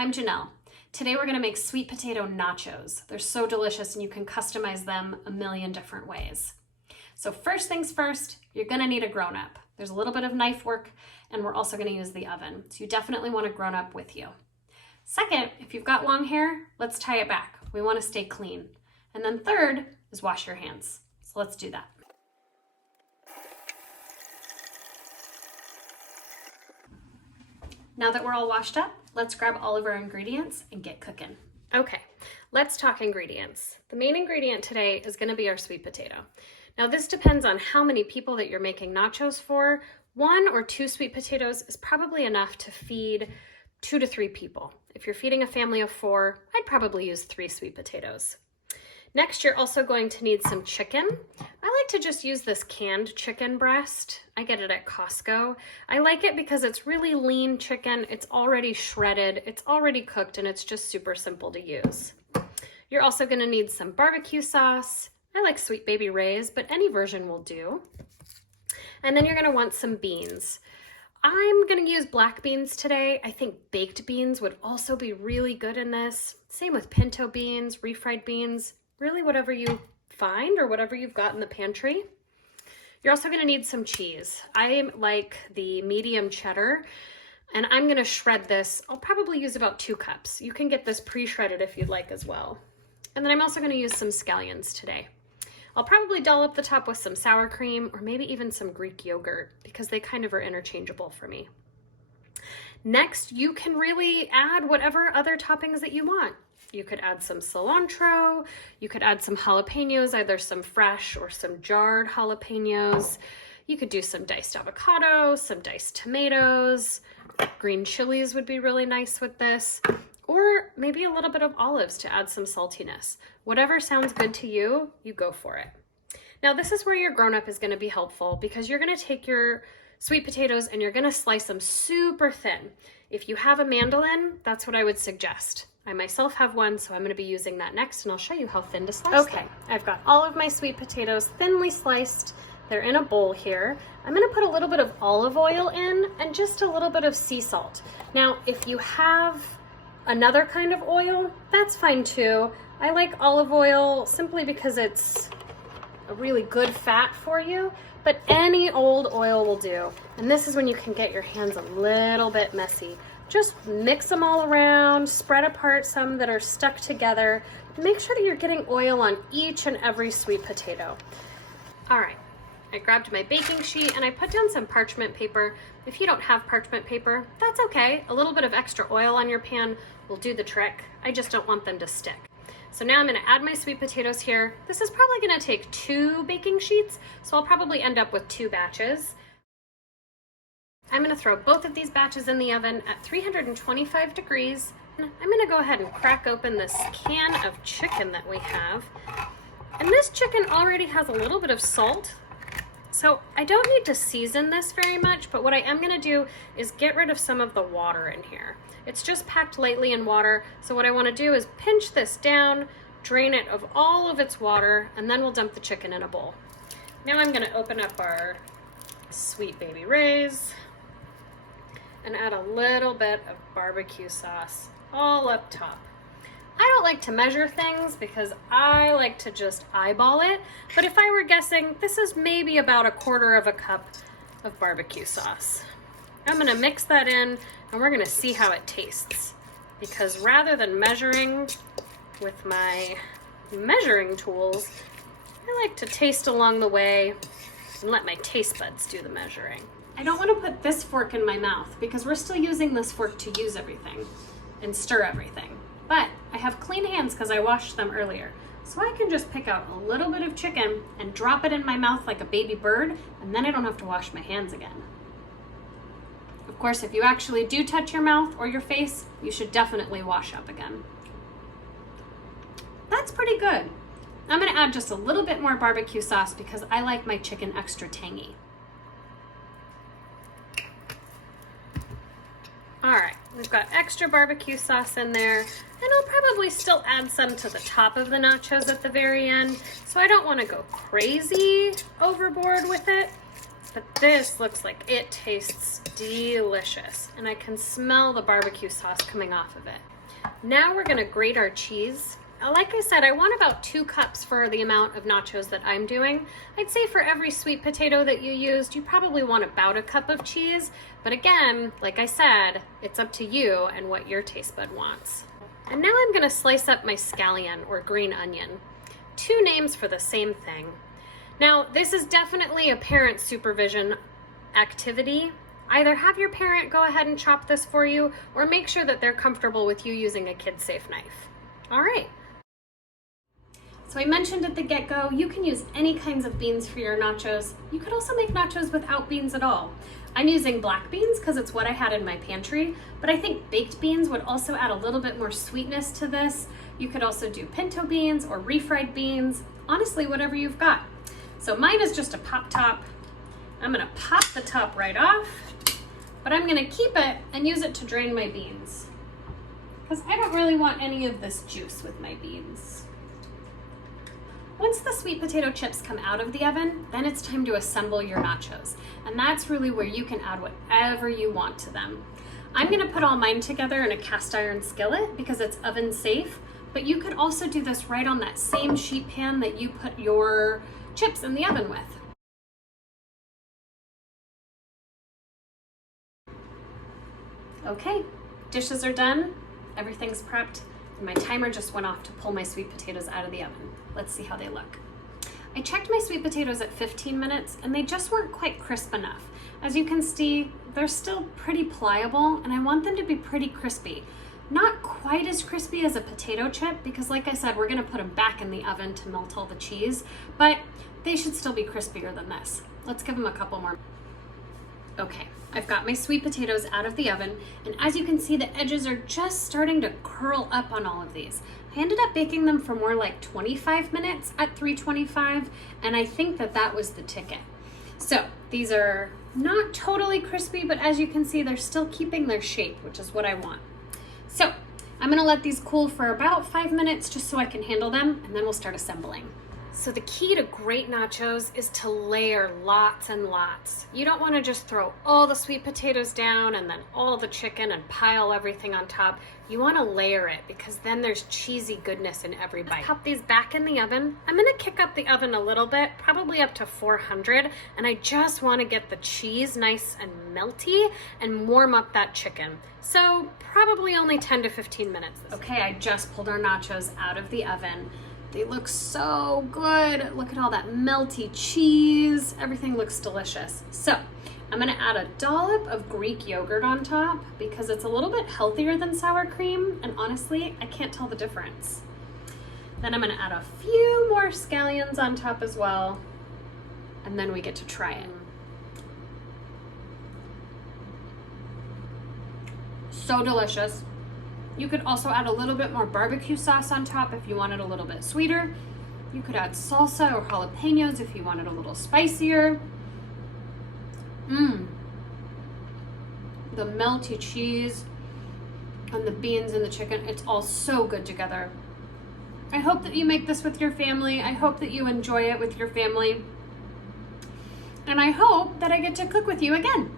I'm Janelle. Today we're gonna make sweet potato nachos. They're so delicious and you can customize them a million different ways. So first things first, you're gonna need a grown-up. There's a little bit of knife work and we're also gonna use the oven. So you definitely want a grown-up with you. Second, if you've got long hair, let's tie it back. We wanna stay clean. And then third is wash your hands. So let's do that. Now that we're all washed up, let's grab all of our ingredients and get cooking. Okay, let's talk ingredients. The main ingredient today is gonna be our sweet potato. Now this depends on how many people that you're making nachos for. 1 or 2 sweet potatoes is probably enough to feed 2 to 3 people. If you're feeding a family of 4, I'd probably use 3 sweet potatoes. Next, you're also going to need some chicken. I like to just use this canned chicken breast. I get it at Costco. I like it because it's really lean chicken. It's already shredded, it's already cooked, and it's just super simple to use. You're also gonna need some barbecue sauce. I like Sweet Baby Ray's, but any version will do. And then you're gonna want some beans. I'm gonna use black beans today. I think baked beans would also be really good in this. Same with pinto beans, refried beans, really whatever you find or whatever you've got in the pantry. You're also gonna need some cheese. I like the medium cheddar and I'm gonna shred this. I'll probably use about 2 cups. You can get this pre-shredded if you'd like as well. And then I'm also gonna use some scallions today. I'll probably dollop the top with some sour cream or maybe even some Greek yogurt because they kind of are interchangeable for me. Next, you can really add whatever other toppings that you want. You could add some cilantro, you could add some jalapenos, either some fresh or some jarred jalapenos. You could do some diced avocado, some diced tomatoes, green chilies would be really nice with this, or maybe a little bit of olives to add some saltiness. Whatever sounds good to you, you go for it. Now this is where your grown-up is gonna be helpful because you're gonna take your sweet potatoes and you're gonna slice them super thin. If you have a mandolin, that's what I would suggest. I myself have one, so I'm gonna be using that next and I'll show you how thin to slice them. Okay, I've got all of my sweet potatoes thinly sliced. They're in a bowl here. I'm gonna put a little bit of olive oil in and just a little bit of sea salt. Now, if you have another kind of oil, that's fine too. I like olive oil simply because it's a really good fat for you, but any old oil will do. And this is when you can get your hands a little bit messy. Just mix them all around, spread apart some that are stuck together. Make sure that you're getting oil on each and every sweet potato. All right, I grabbed my baking sheet and I put down some parchment paper. If you don't have parchment paper, that's okay. A little bit of extra oil on your pan will do the trick. I just don't want them to stick. So now I'm gonna add my sweet potatoes here. This is probably gonna take 2 baking sheets, so I'll probably end up with 2 batches. I'm gonna throw both of these batches in the oven at 325 degrees. I'm gonna go ahead and crack open this can of chicken that we have. And this chicken already has a little bit of salt, so I don't need to season this very much, but what I am gonna do is get rid of some of the water in here. It's just packed lightly in water, so what I wanna do is pinch this down, drain it of all of its water, and then we'll dump the chicken in a bowl. Now I'm gonna open up our Sweet Baby Ray's and add a little bit of barbecue sauce all up top. I don't like to measure things because I like to just eyeball it, but if I were guessing, this is maybe about 1/4 cup of barbecue sauce. I'm gonna mix that in and we're gonna see how it tastes, because rather than measuring with my measuring tools, I like to taste along the way and let my taste buds do the measuring. I don't want to put this fork in my mouth because we're still using this fork to use everything and stir everything. But I have clean hands because I washed them earlier. So I can just pick out a little bit of chicken and drop it in my mouth like a baby bird, and then I don't have to wash my hands again. Of course, if you actually do touch your mouth or your face, you should definitely wash up again. That's pretty good. I'm gonna add just a little bit more barbecue sauce because I like my chicken extra tangy. All right, we've got extra barbecue sauce in there, and I'll probably still add some to the top of the nachos at the very end, so I don't want to go crazy overboard with it. But this looks like it tastes delicious, and I can smell the barbecue sauce coming off of it. Now we're gonna grate our cheese. Like I said, I want about 2 cups for the amount of nachos that I'm doing. I'd say for every sweet potato that you used, you probably want about a cup of cheese. But again, like I said, it's up to you and what your taste bud wants. And now I'm gonna slice up my scallion or green onion. 2 names for the same thing. Now, this is definitely a parent supervision activity. Either have your parent go ahead and chop this for you, or make sure that they're comfortable with you using a kid-safe knife. All right. So I mentioned at the get-go, you can use any kinds of beans for your nachos. You could also make nachos without beans at all. I'm using black beans because it's what I had in my pantry, but I think baked beans would also add a little bit more sweetness to this. You could also do pinto beans or refried beans, honestly, whatever you've got. So mine is just a pop top. I'm gonna pop the top right off, but I'm gonna keep it and use it to drain my beans because I don't really want any of this juice with my beans. Once the sweet potato chips come out of the oven, then it's time to assemble your nachos. And that's really where you can add whatever you want to them. I'm gonna put all mine together in a cast iron skillet because it's oven safe, but you could also do this right on that same sheet pan that you put your chips in the oven with. Okay, dishes are done, everything's prepped. My timer just went off to pull my sweet potatoes out of the oven. Let's see how they look. I checked my sweet potatoes at 15 minutes and they just weren't quite crisp enough. As you can see, they're still pretty pliable and I want them to be pretty crispy. Not quite as crispy as a potato chip because like I said, we're gonna put them back in the oven to melt all the cheese, but they should still be crispier than this. Let's give them a couple more. Okay, I've got my sweet potatoes out of the oven, and as you can see, the edges are just starting to curl up on all of these. I ended up baking them for more like 25 minutes at 325, and I think that that was the ticket. So these are not totally crispy, but as you can see, they're still keeping their shape, which is what I want. So I'm gonna let these cool for about 5 minutes just so I can handle them, and then we'll start assembling. So the key to great nachos is to layer lots and lots. You don't want to just throw all the sweet potatoes down and then all the chicken and pile everything on top. You want to layer it because then there's cheesy goodness in every bite. Pop these back in the oven. I'm going to kick up the oven a little bit, probably up to 400, and I just want to get the cheese nice and melty and warm up that chicken. So probably only 10 to 15 minutes. Okay, I just pulled our nachos out of the oven. They look so good. Look at all that melty cheese. Everything looks delicious. So I'm gonna add a dollop of Greek yogurt on top because it's a little bit healthier than sour cream, and honestly, I can't tell the difference. Then I'm gonna add a few more scallions on top as well, and then we get to try it. So delicious. You could also add a little bit more barbecue sauce on top if you want it a little bit sweeter. You could add salsa or jalapenos if you want it a little spicier. The melty cheese and the beans and the chicken, it's all so good together. I hope that you make this with your family. I hope that you enjoy it with your family. And I hope that I get to cook with you again.